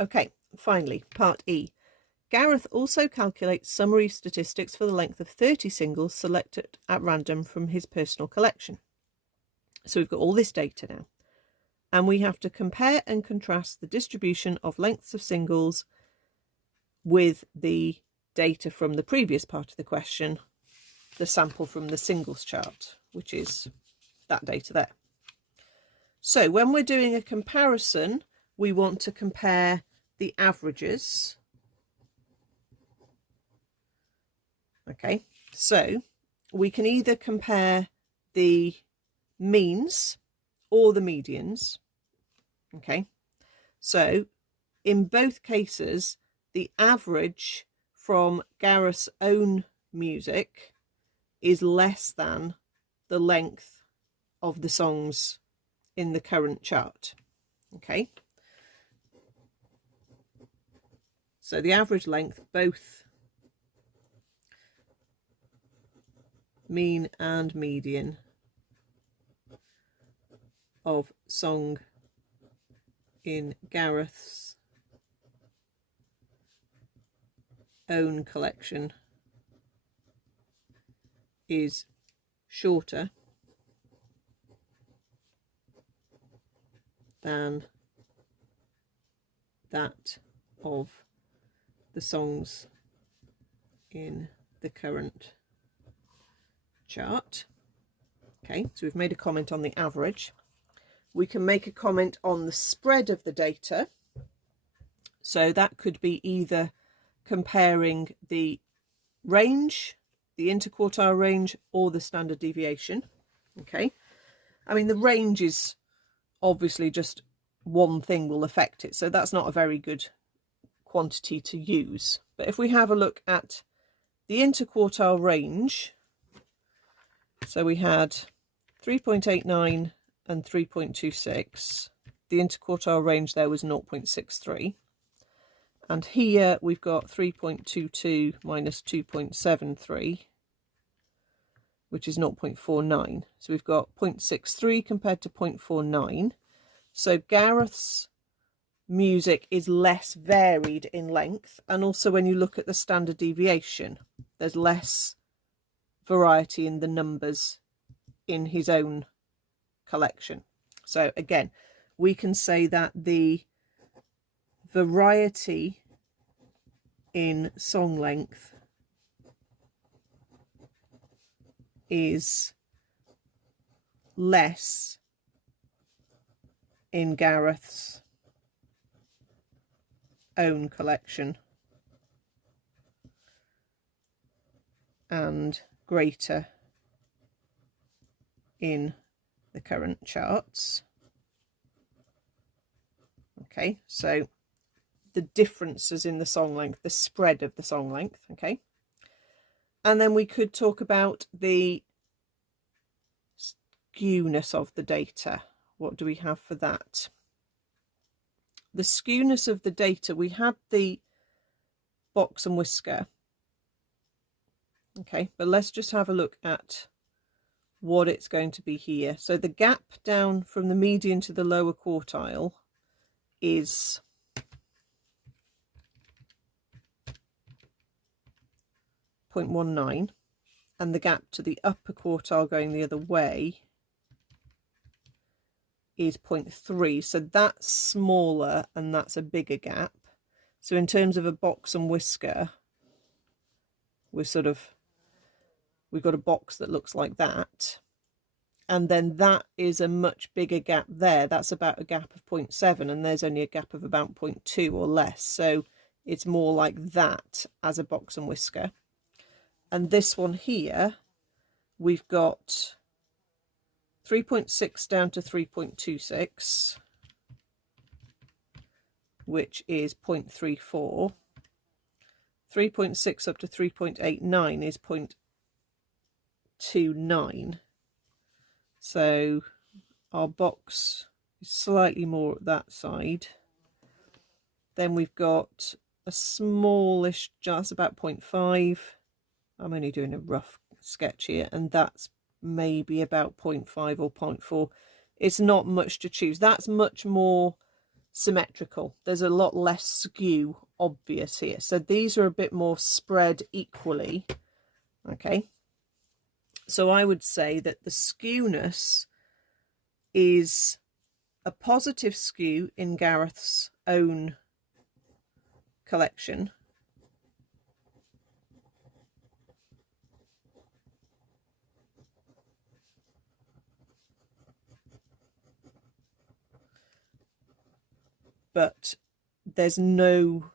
Okay, finally, part E. Gareth also calculates summary statistics for the length of 30 singles selected at random from his personal collection. So we've got all this data now, and we have to compare and contrast the distribution of lengths of singles with the data from the previous part of the question, the sample from the singles chart, which is that data there. So when we're doing a comparison, we want to compare the averages. Okay, so we can either compare the means or the medians. Okay, so in both cases, the average from Gareth's own music is less than the length of the songs in the current chart. Okay, so the average length, both mean and median of song in Gareth's own collection is shorter than that of the songs in the current chart. Okay, so we've made a comment on the average. We can make a comment on the spread of the data. So that could be either comparing the range, the interquartile range, or the standard deviation. Okay, I mean, the range is obviously just one thing will affect it, so that's not a very good quantity to use. But if we have a look at the interquartile range, so we had 3.89 and 3.26. The interquartile range there was 0.63. And here we've got 3.22 minus 2.73, which is 0.49. So we've got 0.63 compared to 0.49. So Gareth's music is less varied in length. And also when you look at the standard deviation, there's less variety in the numbers in his own collection. So again, we can say that the variety in song length is less in Gareth's own collection and greater in the current charts. Okay, so the differences in the song length, the spread of the song length. Okay, and then we could talk about the skewness of the data. What do we have for that? The skewness of the data, we had the box and whisker. Okay, but let's just have a look at what it's going to be here. So the gap down from the median to the lower quartile is 0.19, and the gap to the upper quartile going the other way is 0.3. So that's smaller and that's a bigger gap. So in terms of a box and whisker, we've got a box that looks like that. And then that is a much bigger gap there. That's about a gap of 0.7, and there's only a gap of about 0.2 or less. So it's more like that as a box and whisker. And this one here, we've got 3.6 down to 3.26, which is 0.34. 3.6 up to 3.89 is 0.29. So our box is slightly more at that side. Then we've got a smallish, just about 0.5. I'm only doing a rough sketch here, and that's maybe about 0.5 or 0.4. It's not much to choose. That's much more symmetrical. There's a lot less skew obvious here. So these are a bit more spread equally. Okay. So I would say that the skewness is a positive skew in Gareth's own collection. But there's no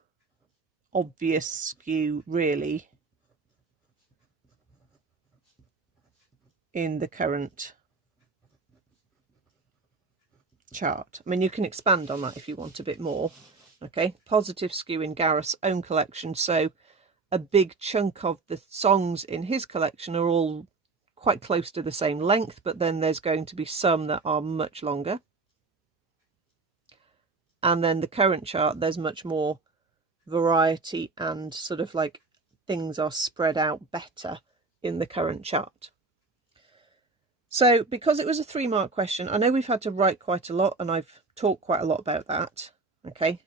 obvious skew really in the current chart. I mean, you can expand on that if you want a bit more. Okay, positive skew in Gareth's own collection. So a big chunk of the songs in his collection are all quite close to the same length, but then there's going to be some that are much longer. And then the current chart, there's much more variety and sort of like things are spread out better in the current chart. So because it was a 3-mark question, I know we've had to write quite a lot and I've talked quite a lot about that. Okay,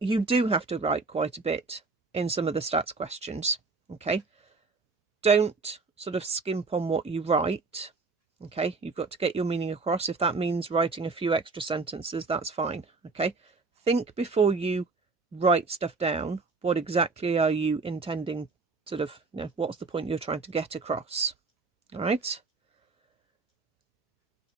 you do have to write quite a bit in some of the stats questions. Okay, don't sort of skimp on what you write. Okay, you've got to get your meaning across. If that means writing a few extra sentences, that's fine. Okay, think before you write stuff down. What exactly are you intending, sort of, you know, what's the point you're trying to get across? All right.